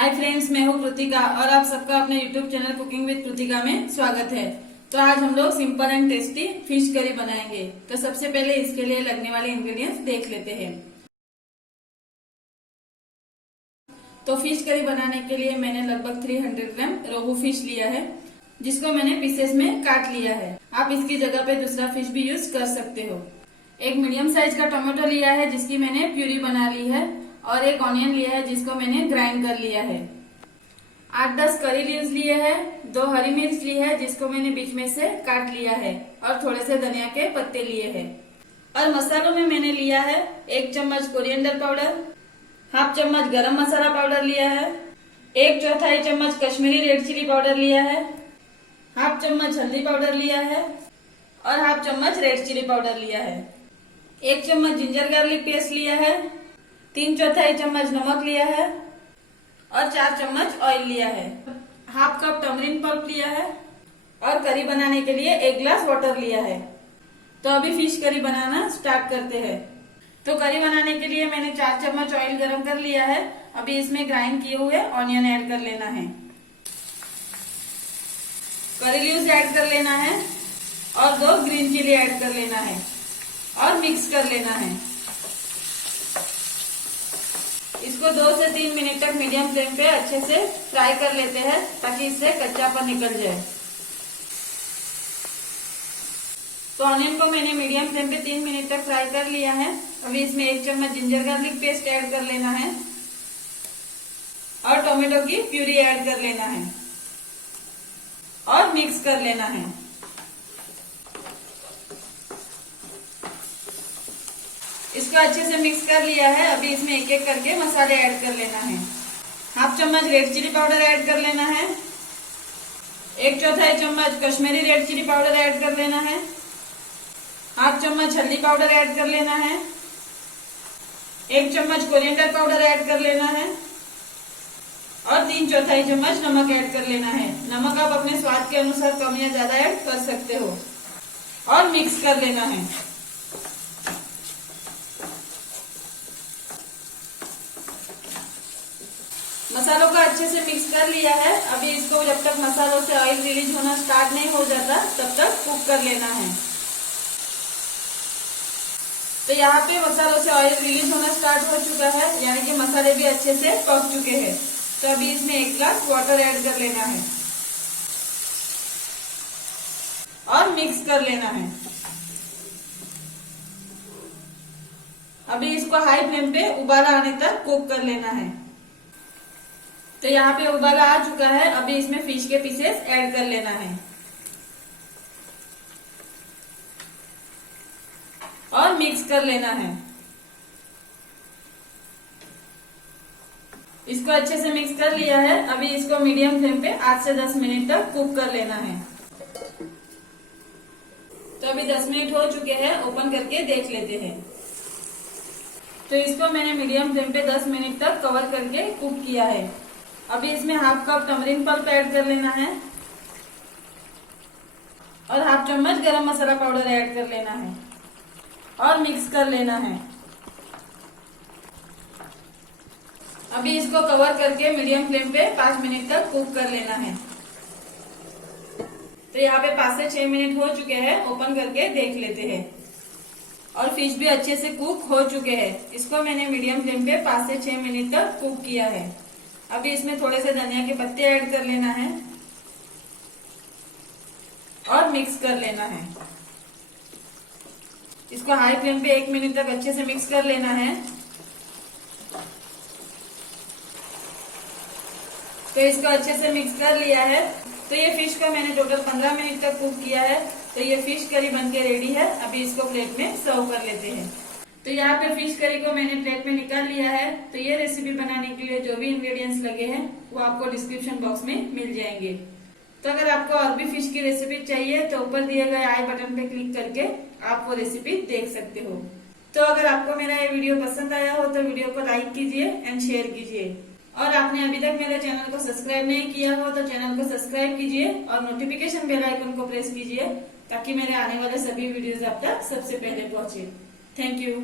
Hi friends, मैं हूँ कृतिका और आप सबका अपने YouTube channel cooking with Kritika में स्वागत है। तो आज हम लोग simple and tasty fish curry बनाएंगे। तो सबसे पहले इसके लिए लगने वाले इंग्रेडिएंट्स देख लेते हैं। तो फिश करी बनाने के लिए मैंने लगभग 300 ग्राम रोहू फिश लिया है, जिसको मैंने पीसेस में काट लिया है। आप इसकी जगह पे दूसरा फिश भी यूज कर सकते हो। एक मीडियम साइज का टमाटो लिया है, जिसकी मैंने प्यूरी बना ली है, और एक ऑनियन लिया है, जिसको मैंने ग्राइंड कर लिया है। 8-10 करी लीव्स लिए हैं, 2 हरी मिर्च ली है, जिसको मैंने बीच में से काट लिया है, और थोड़े से धनिया के पत्ते लिए हैं। और मसालों में मैंने लिया है 1 चम्मच कोरिएंडर पाउडर, हाफ चम्मच गरम मसाला पाउडर लिया है, 1/4 चम्मच कश्मीरी रेड चिली पाउडर लिया है, हाफ चम्मच हल्दी पाउडर लिया है, और हाफ चम्मच रेड चिली पाउडर लिया है। 1 चम्मच जिंजर गार्लिक पेस्ट लिया है, 3/4 चम्मच नमक लिया है, और 4 चम्मच ऑयल लिया है। हाफ कप टमरिन पल्प लिया है, और करी बनाने के लिए 1 ग्लास वाटर लिया है। तो अभी फिश करी बनाना स्टार्ट करते हैं। तो करी बनाने के लिए मैंने 4 चम्मच ऑयल गरम कर लिया है। अभी इसमें ग्राइंड किए हुए ऑनियन ऐड कर लेना है, करी लीव्स ऐड कर लेना है, और 2 ग्रीन चिली ऐड कर लेना है, और मिक्स कर लेना है। इसको 2 से 3 मिनट तक मीडियम फ्लेम पे अच्छे से फ्राई कर लेते हैं, ताकि इससे कच्चापन निकल जाए। तो ऑनियन को मैंने मीडियम फ्लेम पे 3 मिनट तक फ्राई कर लिया है। अभी इसमें 1 चम्मच जिंजर गार्लिक पेस्ट ऐड कर लेना है, और टोमेटो की प्यूरी ऐड कर लेना है, और मिक्स कर लेना है। इसको अच्छे से मिक्स कर लिया है। अभी इसमें एक एक करके मसाले ऐड कर लेना है। हाफ चम्मच रेड चिली पाउडर ऐड कर लेना है, 1/4 चम्मच Kashmiri red chilli powder add कर लेना है, हाफ चम्मच हल्दी पाउडर ऐड कर लेना है, 1 चम्मच कोरिएंडर पाउडर ऐड कर लेना है, और 3/4 चम्मच नमक ऐड कर लेना है। नमक आप अपने स्वाद के अनुसार कम या ज्यादा ऐड कर सकते हो, और मिक्स कर लेना है। मसालों को अच्छे से मिक्स कर लिया है। अभी इसको जब तक मसालों से ऑयल रिलीज होना स्टार्ट नहीं हो जाता, तब तक कुक कर लेना है। तो यहाँ पे मसालों से ऑयल रिलीज होना स्टार्ट हो चुका है, यानी कि मसाले भी अच्छे से पक चुके हैं। तो अभी इसमें 1 ग्लास वाटर ऐड कर लेना है, और मिक्स कर लेना है। अभी इसको हाई फ्लेम पे उबाला आने तक कुक कर लेना है। तो यहाँ पे उबाला आ चुका है। अभी इसमें फिश के पीसेस ऐड कर लेना है, और मिक्स कर लेना है। इसको अच्छे से मिक्स कर लिया है। अभी इसको मीडियम फ्लेम पे 8 से 10 मिनट तक कुक कर लेना है। तो अभी 10 मिनट हो चुके हैं, ओपन करके देख लेते हैं। तो इसको मैंने मीडियम फ्लेम पे 10 मिनट तक कवर करके कुक किया है। अभी इसमें हाफ कप टमरिन पल्प ऐड कर लेना है, और हाफ चम्मच गरम मसाला पाउडर ऐड कर लेना है, और मिक्स कर लेना है। अभी इसको कवर करके मीडियम फ्लेम पे 5 मिनट तक कुक कर लेना है। तो यहाँ पे 5 से 6 मिनट हो चुके हैं, ओपन करके देख लेते हैं। और फिश भी अच्छे से कुक हो चुके हैं। इसको मैंने मीडियम फ्लेम पे 5 से 6 मिनट तक कुक किया है। अभी इसमें थोड़े से धनिया के पत्ते ऐड कर लेना है, और मिक्स कर लेना है। इसको हाई फ्लेम पे 1 मिनट तक अच्छे से मिक्स कर लेना है। तो इसको अच्छे से मिक्स कर लिया है। तो ये फिश को मैंने टोटल 15 मिनट तक कुक किया है। तो ये फिश करी बनके रेडी है। अभी इसको प्लेट में सर्व कर लेते हैं। तो यहाँ पे फिश करी को मैंने प्लेट में निकाल लिया है। तो ये रेसिपी बनाने के लिए जो भी इंग्रेडिएंट्स लगे हैं वो आपको डिस्क्रिप्शन बॉक्स में मिल जाएंगे। तो अगर आपको और भी फिश की रेसिपी चाहिए तो ऊपर दिए गए आई बटन पे क्लिक करके आप वो रेसिपी देख सकते हो। तो अगर आपको मेरा ये वीडियो पसंद आया हो तो वीडियो को लाइक कीजिए एंड शेयर कीजिए। और आपने अभी तक मेरे चैनल को सब्सक्राइब नहीं किया हो तो चैनल को सब्सक्राइब कीजिए, और नोटिफिकेशन बेल आइकन को प्रेस कीजिए, ताकि मेरे आने वाले सभी वीडियोज आप तक सबसे पहले पहुंचे। Thank you.